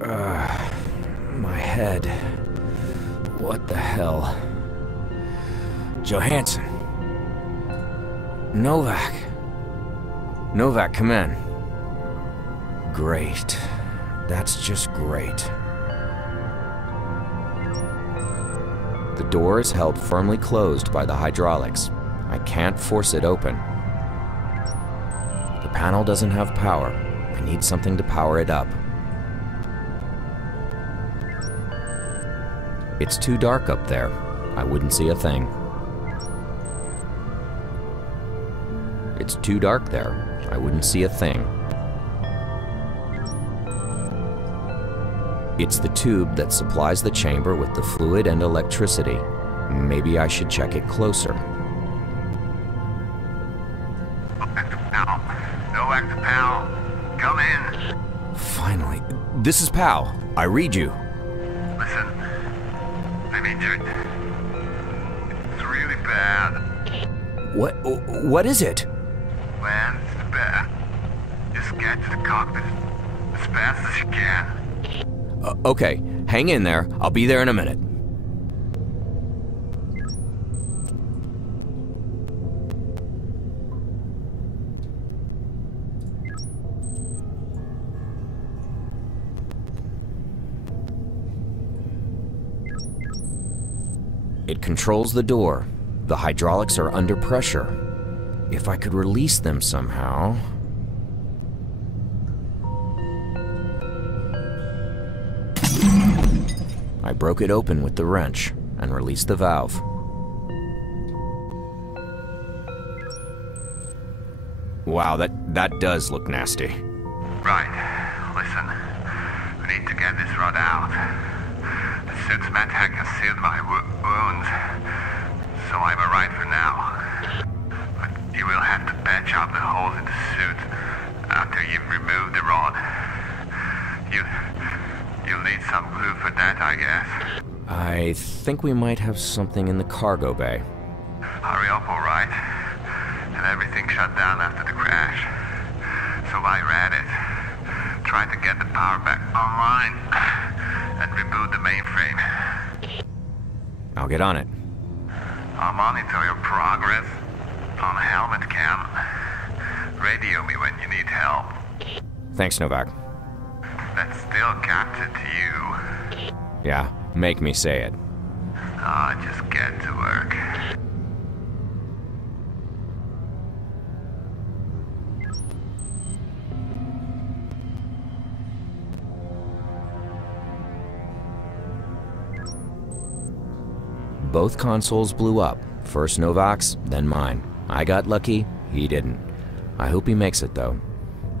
My head. What the hell? Johansson. Novak. Novak, come in. Great. That's just great. The door is held firmly closed by the hydraulics. I can't force it open. The panel doesn't have power. I need something to power it up. It's too dark up there. I wouldn't see a thing. It's too dark there. I wouldn't see a thing. It's the tube that supplies the chamber with the fluid and electricity. Maybe I should check it closer. Novak to Pal. Come in. Finally. This is Pal. I read you. Listen. I'm injured. It's really bad. What is it? Well, it's bad. Just get to the cockpit as fast as you can. Okay, hang in there. I'll be there in a minute. It controls the door. The hydraulics are under pressure. If I could release them somehow... I broke it open with the wrench and released the valve. Wow, that does look nasty. Right. Listen. We need to get this rod out. The suit's medtech has sealed my wounds, so I'm alright for now. But you will have to patch up the holes in the suit after you've removed the rod. You'll need some glue for that, I guess. I think we might have something in the cargo bay. Hurry up, alright? And everything shut down after the crash. So I read it. Try to get the power back online and reboot the mainframe. I'll get on it. I'll monitor your progress on helmet cam. Radio me when you need help. Thanks, Novak. That's still captain to you. Yeah, make me say it. Just get to work. Both consoles blew up. First Novak's, then mine. I got lucky, he didn't. I hope he makes it, though.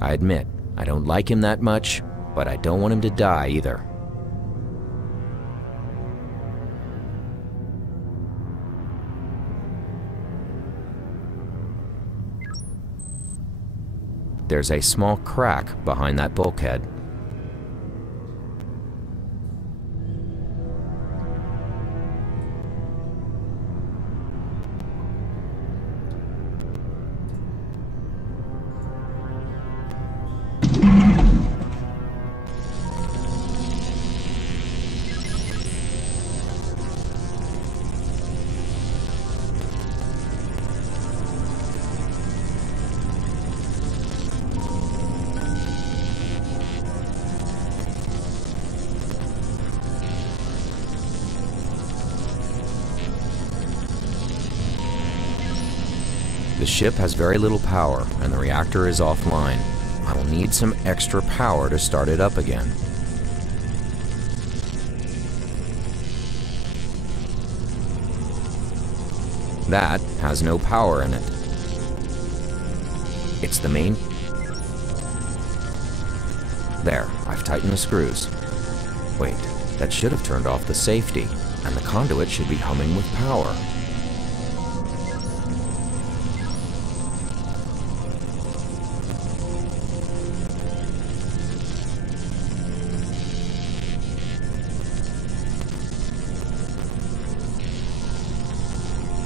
I admit, I don't like him that much, but I don't want him to die either. There's a small crack behind that bulkhead. The ship has very little power, and the reactor is offline. I will need some extra power to start it up again. That has no power in it. It's the main... There, I've tightened the screws. Wait, that should have turned off the safety, and the conduit should be humming with power.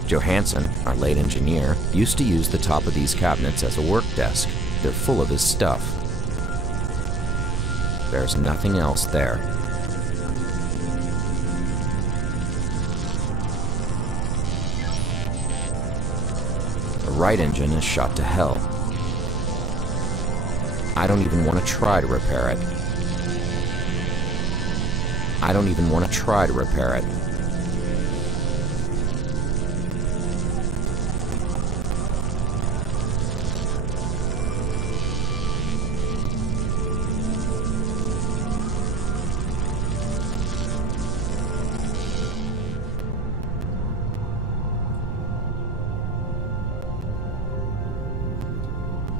Johansson, our late engineer, used to use the top of these cabinets as a work desk. They're full of his stuff. There's nothing else there. The right engine is shot to hell. I don't even want to try to repair it. I don't even want to try to repair it.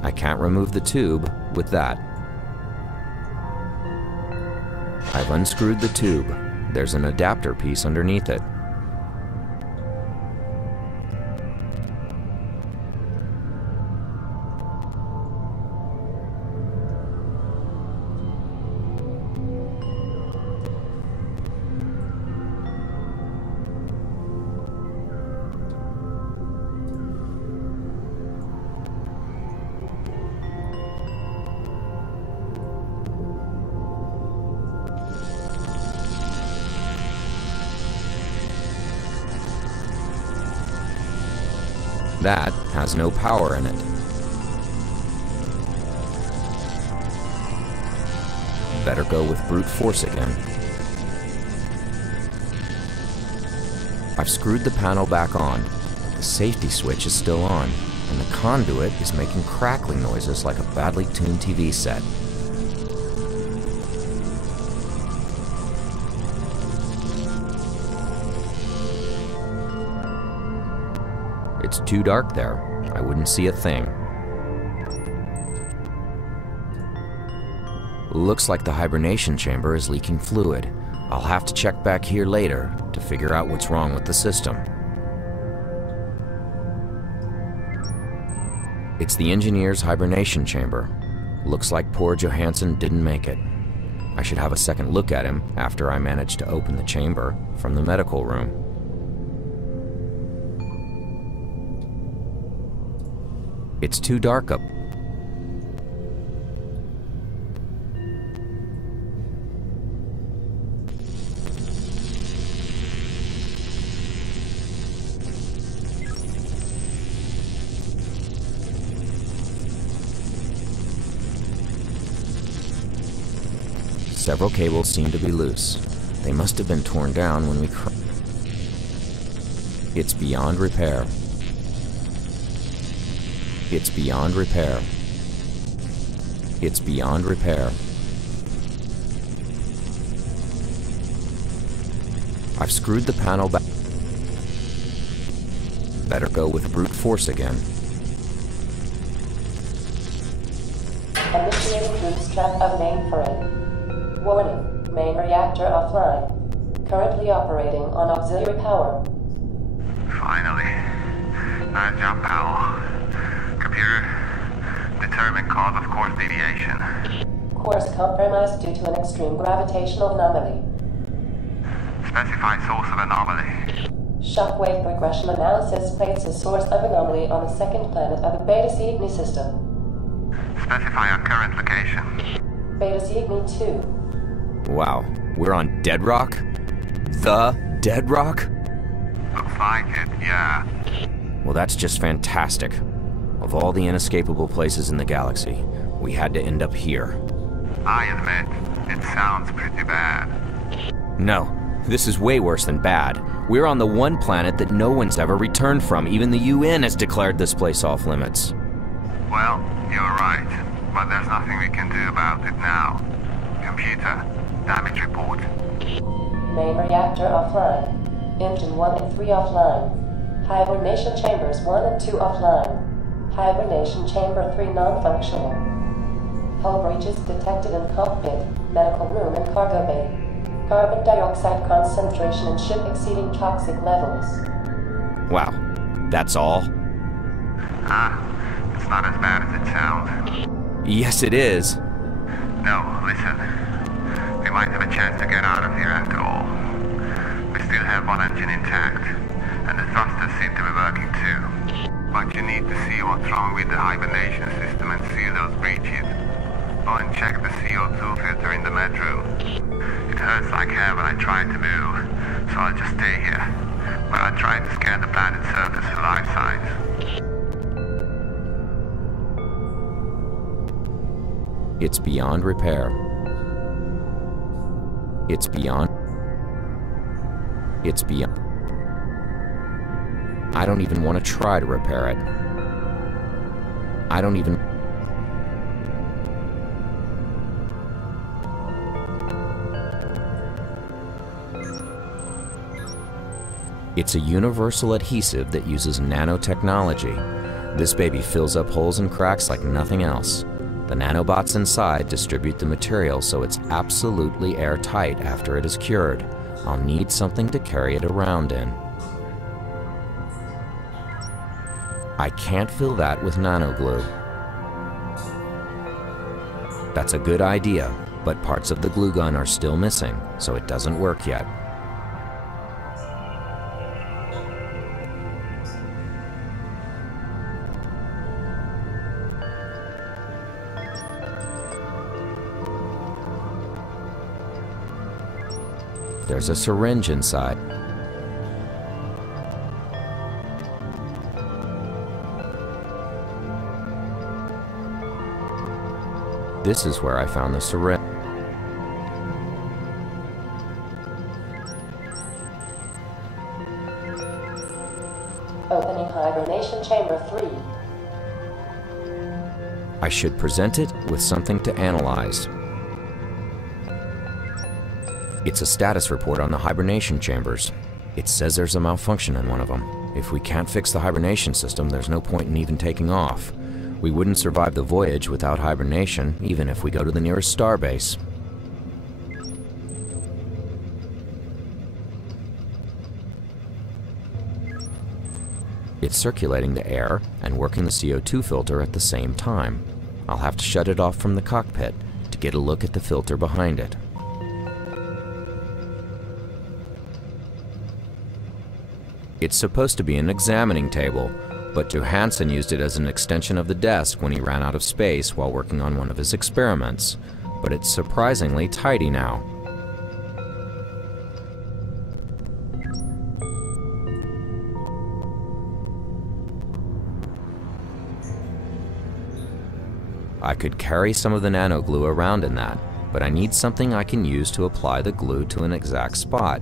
I can't remove the tube with that. I've unscrewed the tube. There's an adapter piece underneath it. That has no power in it. Better go with brute force again. I've screwed the panel back on. The safety switch is still on, and the conduit is making crackling noises like a badly tuned TV set. It's too dark there. I wouldn't see a thing. Looks like the hibernation chamber is leaking fluid. I'll have to check back here later to figure out what's wrong with the system. It's the engineer's hibernation chamber. Looks like poor Johansson didn't make it. I should have a second look at him after I manage to open the chamber from the medical room. It's too dark up. Several cables seem to be loose. They must have been torn down when we It's beyond repair. It's beyond repair. It's beyond repair. I've screwed the panel back. Better go with brute force again. Initiating bootstrap of mainframe. Warning, main reactor offline. Currently operating on auxiliary power. Finally. Nice job, pal. Computer, determine cause of course deviation. Course compromised due to an extreme gravitational anomaly. Specify source of anomaly. Shockwave regression analysis places source of anomaly on the second planet of the Beta Cygni system. Specify our current location. Beta Cygni 2. Wow, we're on deadrock? The deadrock? Looks like it, yeah. Well, that's just fantastic. Of all the inescapable places in the galaxy, we had to end up here. I admit, it sounds pretty bad. No, this is way worse than bad. We're on the one planet that no one's ever returned from. Even the UN has declared this place off limits. Well, you're right, but there's nothing we can do about it now. Computer, damage report. Main reactor offline. Engine 1 and 3 offline. Hibernation chambers 1 and 2 offline. Hibernation chamber 3 non-functional. Hull breaches detected in cockpit, medical room and cargo bay. Carbon dioxide concentration in ship exceeding toxic levels. Wow, that's all? It's not as bad as it sounds. Yes, it is. No, listen. We might have a chance to get out of here after all. We still have one engine intact, and the thrusters seem to be working too. But you need to see what's wrong with the hibernation system and seal those breaches. Go and check the CO2 filter in the med hurts like hell when I try to move, so I'll just stay here. But I'll try to scan the planet's surface for life signs. It's beyond repair. It's beyond. I don't even want to try to repair it. I don't even... It's a universal adhesive that uses nanotechnology. This baby fills up holes and cracks like nothing else. The nanobots inside distribute the material so it's absolutely airtight after it is cured. I'll need something to carry it around in. I can't fill that with nanoglue. That's a good idea, but parts of the glue gun are still missing, so it doesn't work yet. There's a syringe inside. This is where I found the syringe. Opening hibernation chamber 3. I should present it with something to analyze. It's a status report on the hibernation chambers. It says there's a malfunction in one of them. If we can't fix the hibernation system, there's no point in even taking off. We wouldn't survive the voyage without hibernation, even if we go to the nearest starbase. It's circulating the air and working the CO2 filter at the same time. I'll have to shut it off from the cockpit to get a look at the filter behind it. It's supposed to be an examining table, but Johansson used it as an extension of the desk when he ran out of space while working on one of his experiments. But it's surprisingly tidy now. I could carry some of the nano glue around in that, but I need something I can use to apply the glue to an exact spot.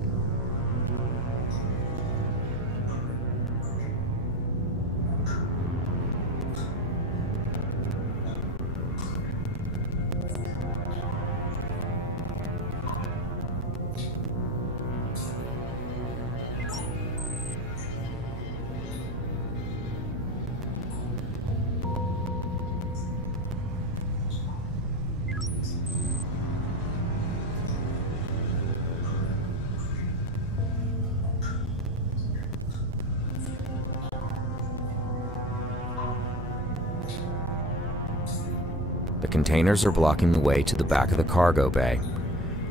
The containers are blocking the way to the back of the cargo bay.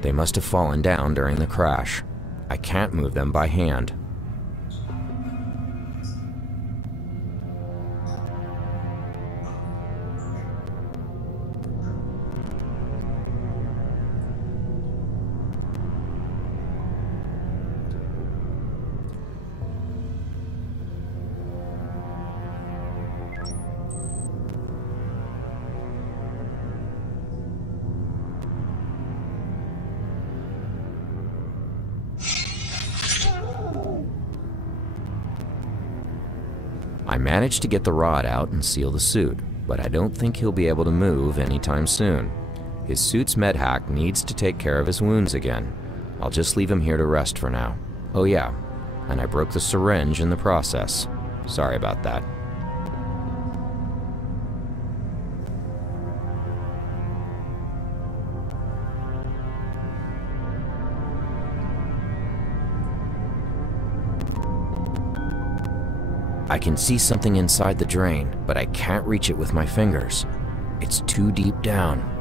They must have fallen down during the crash. I can't move them by hand. I managed to get the rod out and seal the suit, but I don't think he'll be able to move anytime soon. His suit's medhack needs to take care of his wounds again. I'll just leave him here to rest for now. Oh yeah, and I broke the syringe in the process. Sorry about that. I can see something inside the drain, but I can't reach it with my fingers. It's too deep down.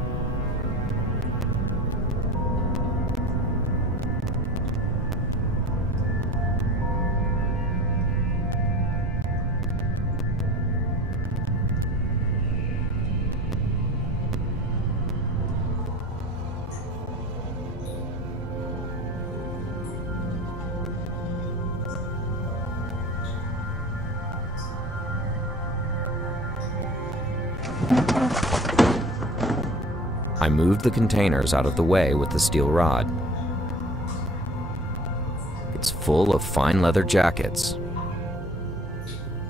I moved the containers out of the way with the steel rod. It's full of fine leather jackets.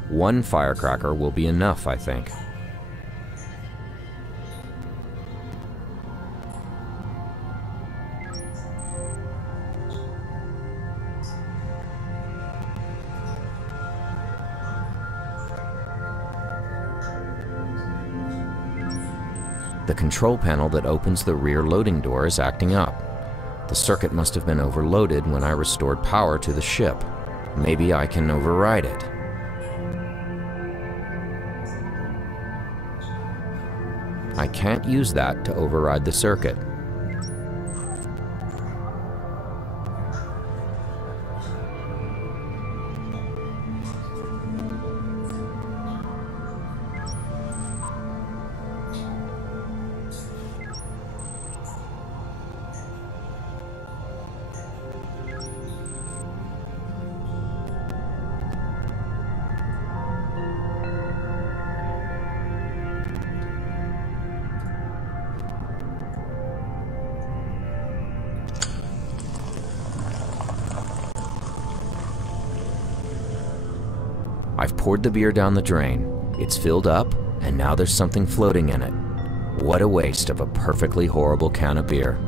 One firecracker will be enough, I think. The control panel that opens the rear loading door is acting up. The circuit must have been overloaded when I restored power to the ship. Maybe I can override it. I can't use that to override the circuit. I've poured the beer down the drain. It's filled up, and now there's something floating in it. What a waste of a perfectly horrible can of beer.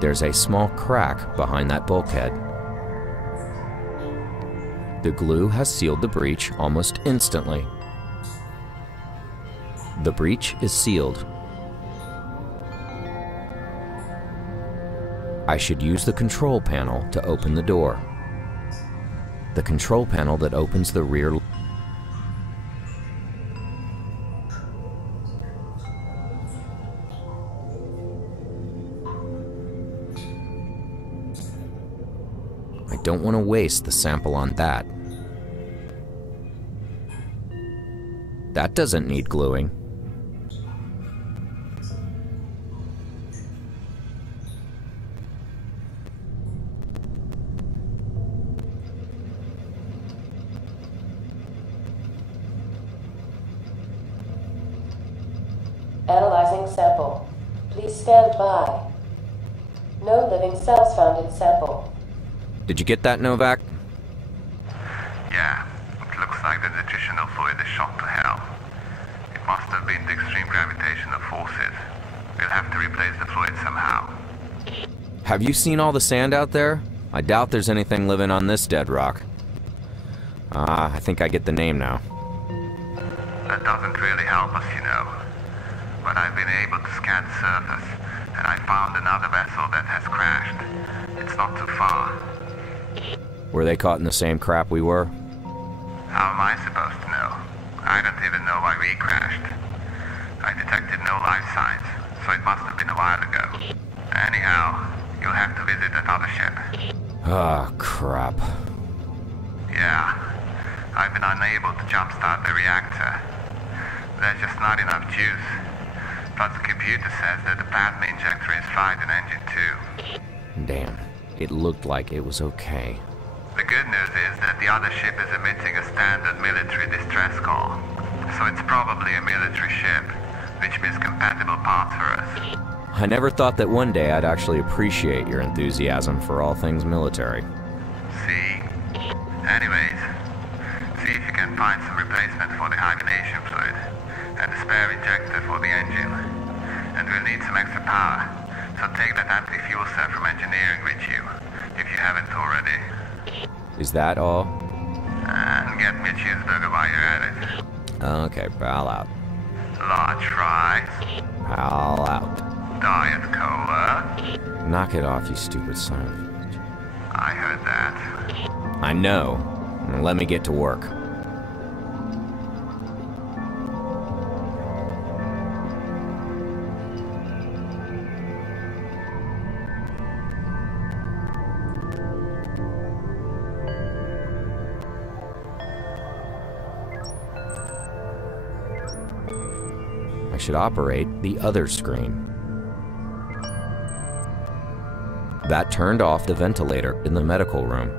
There's a small crack behind that bulkhead. The glue has sealed the breach almost instantly. The breach is sealed. I should use the control panel to open the door. The control panel that opens the rear. I don't want to waste the sample on that. That doesn't need gluing. Analyzing sample. Please stand by. No living cells found in sample. Did you get that, Novak? Yeah, it looks like the nutritional fluid is shot to hell. It must have been the extreme gravitational forces. We'll have to replace the fluid somehow. Have you seen all the sand out there? I doubt there's anything living on this dead rock. I think I get the name now. That doesn't really help us, you know. But I've been able to scan the surface, and I found another vessel that has crashed. It's not too far. Were they caught in the same crap we were? How am I supposed to know? I don't even know why we crashed. I detected no life signs, so it must have been a while ago. Anyhow, you'll have to visit that other ship. Ah, crap. Yeah, I've been unable to jumpstart the reactor. There's just not enough juice. Plus the computer says that the plasma injector is fried in engine 2. Damn, it looked like it was okay. The good news is that the other ship is emitting a standard military distress call. So it's probably a military ship, which means compatible parts for us. I never thought that one day I'd actually appreciate your enthusiasm for all things military. See? Anyways, see if you can find some replacement for the hibernation fluid, and a spare injector for the engine. And we'll need some extra power, so take that anti-fuel cell from engineering with you, if you haven't already. Is that all? And get me a cheeseburger while you're at it. Okay, pal out. Large fries. Pal out. Diet Cola. Knock it off, you stupid son of a... I heard that. I know. Now let me get to work. I should operate the other screen. That turned off the ventilator in the medical room.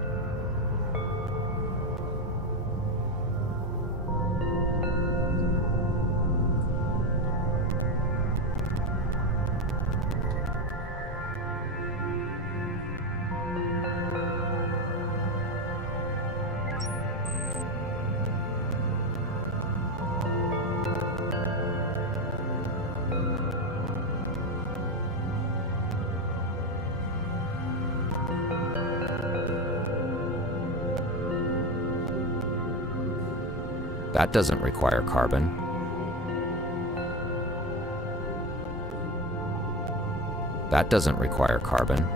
That doesn't require carbon. That doesn't require carbon.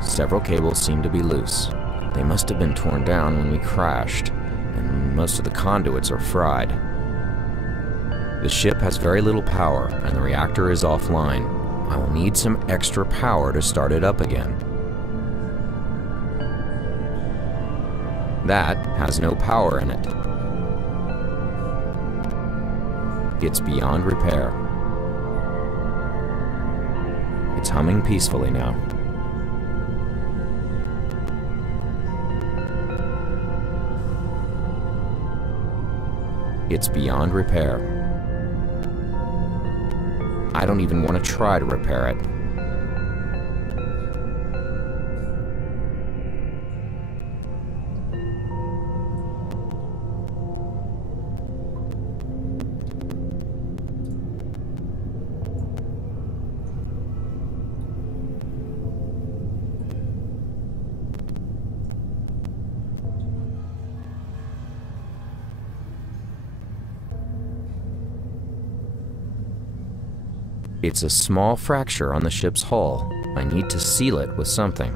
Several cables seem to be loose. They must have been torn down when we crashed, and most of the conduits are fried. The ship has very little power, and the reactor is offline. I will need some extra power to start it up again. That has no power in it. It's beyond repair. It's humming peacefully now. It's beyond repair. I don't even want to try to repair it. It's a small fracture on the ship's hull. I need to seal it with something.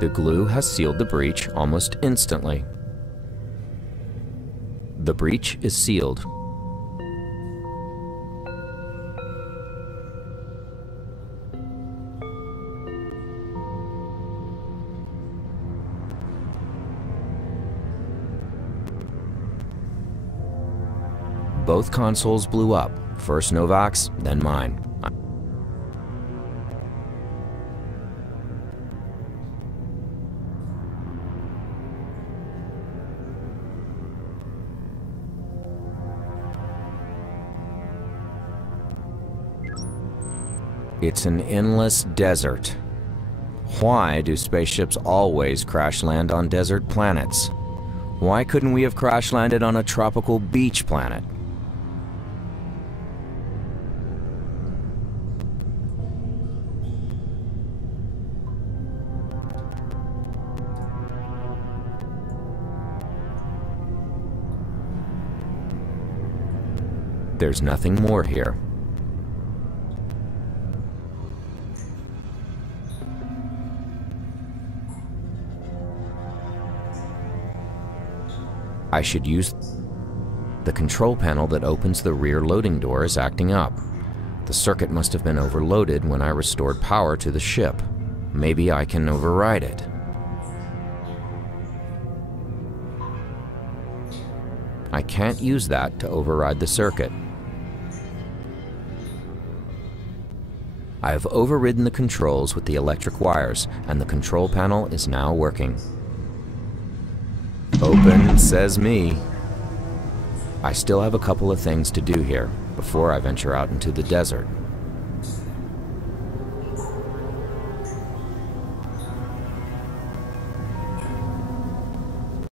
The glue has sealed the breach almost instantly. The breach is sealed. Both consoles blew up. First Novak's, then mine. It's an endless desert. Why do spaceships always crash land on desert planets? Why couldn't we have crash landed on a tropical beach planet? There's nothing more here. I should use the control panel that opens the rear loading door is acting up. The circuit must have been overloaded when I restored power to the ship. Maybe I can override it. I can't use that to override the circuit. I have overridden the controls with the electric wires, and the control panel is now working. Open, says me. I still have a couple of things to do here before I venture out into the desert.